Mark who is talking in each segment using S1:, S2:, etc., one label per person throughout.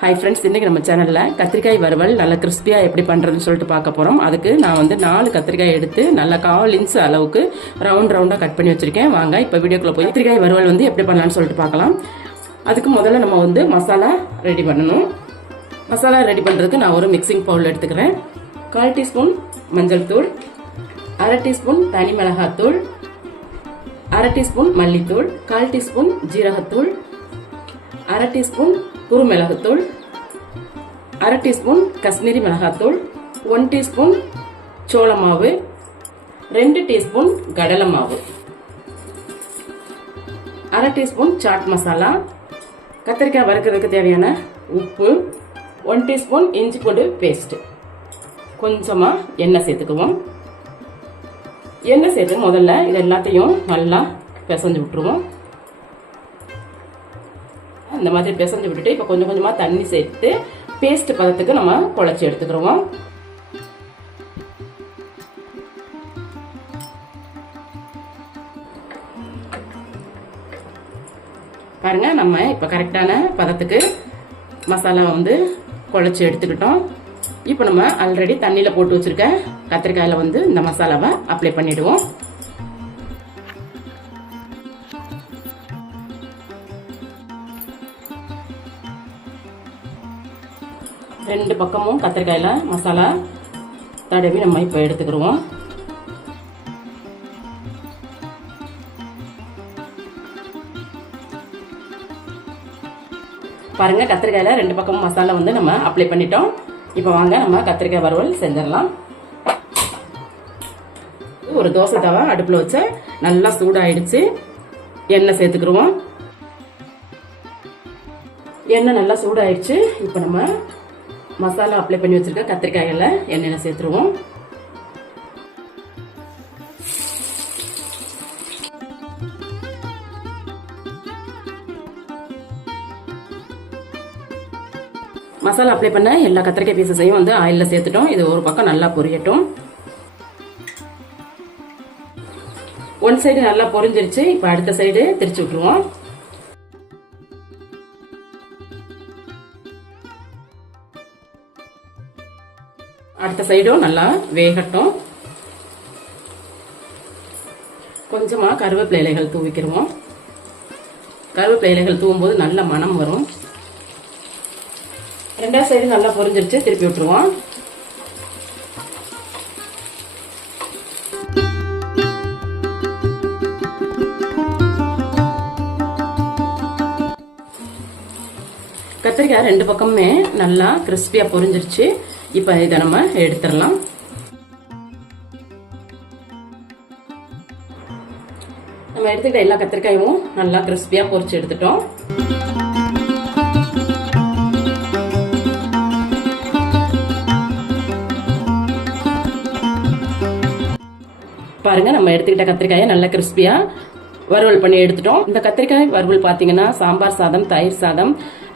S1: Hi friends இன்றைக்கி நம்ம சேனலில் கத்திரிக்காய் வறுவல் நல்லா கிறிஸ்பியாக எப்படி பண்ணுறதுன்னு சொல்லிட்டு பார்க்க போகிறோம் அதுக்கு நான் வந்து நாலு கத்திரிக்காய் எடுத்து நல்லா கால் இன்ச் அளவுக்கு ரவுண்ட் ரவுண்டாக கட் பண்ணி வச்சுருக்கேன். வாங்க இப்போ வீடியோக்குள்ளே போய் கத்திரிக்காய் வறுவல் வந்து எப்படி பண்ணலான்னு சொல்லிட்டு பார்க்கலாம். அதுக்கு முதல்ல நம்ம வந்து மசாலா ரெடி பண்ணணும். மசாலா ரெடி பண்ணுறதுக்கு நான் ஒரு மிக்சிங் பவுல் எடுத்துக்கிறேன். கால் டீஸ்பூன் மஞ்சள் தூள் அரை டீஸ்பூன் தனி மிளகாத்தூள் அரை டீஸ்பூன் மல்லித்தூள் கால் டீஸ்பூன் ஜீரகத்தூள் அரை டீஸ்பூன் குறுமிளகுத்தூள் அரை டீஸ்பூன் காஷ்மீரி மிளகாத்தூள் ஒன் டீஸ்பூன் சோள மாவு ரெண்டு டீஸ்பூன் கடலை மாவு அரை டீஸ்பூன் சாட் மசாலா கத்திரிக்காய் வறுக்கிறதுக்கு தேவையான உப்பு ஒன் டீஸ்பூன் இஞ்சி பூண்டு பேஸ்ட் கொஞ்சமாக எண்ணெய் சேர்த்துக்குவோம். எண்ணெய் சேர்த்து முதல்ல இது எல்லாத்தையும் நல்லா பிசைஞ்சு விட்டுருவோம். இந்த மாதிரி பிசைஞ்சு விட்டுட்டு இப்போ கொஞ்சம் கொஞ்சமாக தண்ணி சேர்த்து பேஸ்ட் பதத்துக்கு நம்ம குழச்சி எடுத்துக்கிறோம் பாருங்க நம்ம இப்போ கரெக்டான பதத்துக்கு மசாலா வந்து குழச்சி எடுத்துக்கிட்டோம். இப்போ நம்ம ஆல்ரெடி தண்ணியில் போட்டு வச்சுருக்க கத்திரிக்காயில் வந்து இந்த மசாலாவை அப்ளை பண்ணிவிடுவோம் ரெண்டு பக்கமும் கத்திரிக்காயில் மசாலா தடவி நம்ம இப்போ எடுத்துக்கிடுவோம் பாருங்க கத்திரிக்காயில் ரெண்டு பக்கமும் மசாலா வந்து நம்ம அப்ளை பண்ணிட்டோம். இப்போ வாங்க நம்ம கத்திரிக்காய் வறுவல் செஞ்சிடலாம். ஒரு தோசை தவா அடுப்பில் வச்ச நல்லா சூடாயிடுச்சு. எண்ணெய் சேர்த்துக்கிடுவோம் எண்ணெய் நல்லா சூடாயிடுச்சு. இப்போ நம்ம மசாலா அப்ளை பண்ணி வச்சிருக்க கத்திரிக்காயில் எண்ணெயில் சேர்த்துருவோம். மசாலா அப்ளை பண்ண எல்லா கத்திரிக்காய் பீசஸையும் வந்து ஆயிலில் சேர்த்துட்டோம். இது ஒரு பக்கம் நல்லா பொரியட்டும். ஒன் சைடு நல்லா பொரிஞ்சிருச்சு. இப்போ அடுத்த சைடு திரிச்சு விட்டுருவோம். அடுத்த சைடும் நல்லா வேகட்டும். கொஞ்சமா கருவேப்பிலை இலைகள் தூவிக்கிறோம் கருவேப்பிலை இலைகள் தூவும் போது நல்ல மனம் வரும். ரெண்டாவது சைடு நல்லா பொரிஞ்சிருச்சு திருப்பி விட்டுருவோம். கத்திரிக்காய் ரெண்டு பக்கமுமே நல்லா கிறிஸ்பியாக பொரிஞ்சிருச்சு. இப்போ இதை நம்ம எடுத்துடலாம். நம்ம எடுத்துக்கிட்ட எல்லா கத்திரிக்காயும் நல்லா கிறிஸ்பியாக பொரிச்சு எடுத்துட்டோம். பாருங்க நம்ம எடுத்துக்கிட்ட கத்திரிக்காயை நல்லா கிறிஸ்பியாக வறுவல் பண்ணி எடுத்துட்டோம். இந்த கத்திரிக்காய் வறுவல் பார்த்தீங்கன்னா சாம்பார் சாதம் தயிர் சாதம்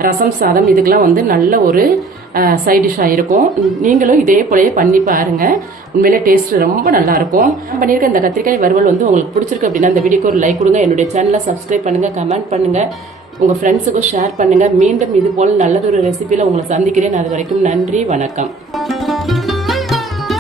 S1: ரசம் சாதம் இதுக்கெல்லாம் வந்து நல்ல ஒரு சைட் டிஷ்ஷாக இருக்கும். நீங்களும் இதே போலயே பண்ணி பாருங்க. உண்மையிலே டேஸ்ட் ரொம்ப நல்லா இருக்கும். நான் பண்ணியிருக்க இந்த கத்திரிக்காய் வறுவல் வந்து உங்களுக்கு பிடிச்சிருக்கு அப்படின்னா இந்த வீடியோக்கு ஒரு லைக் கொடுங்க. என்னுடைய சேனலை சப்ஸ்கிரைப் பண்ணுங்க கமெண்ட் பண்ணுங்க. உங்க ஃப்ரெண்ட்ஸுக்கும் ஷேர் பண்ணுங்க. மீண்டும் இது போல் நல்லதொரு ரெசிபியில் உங்களை சந்திக்கிறேன். அது வரைக்கும் நன்றி வணக்கம்.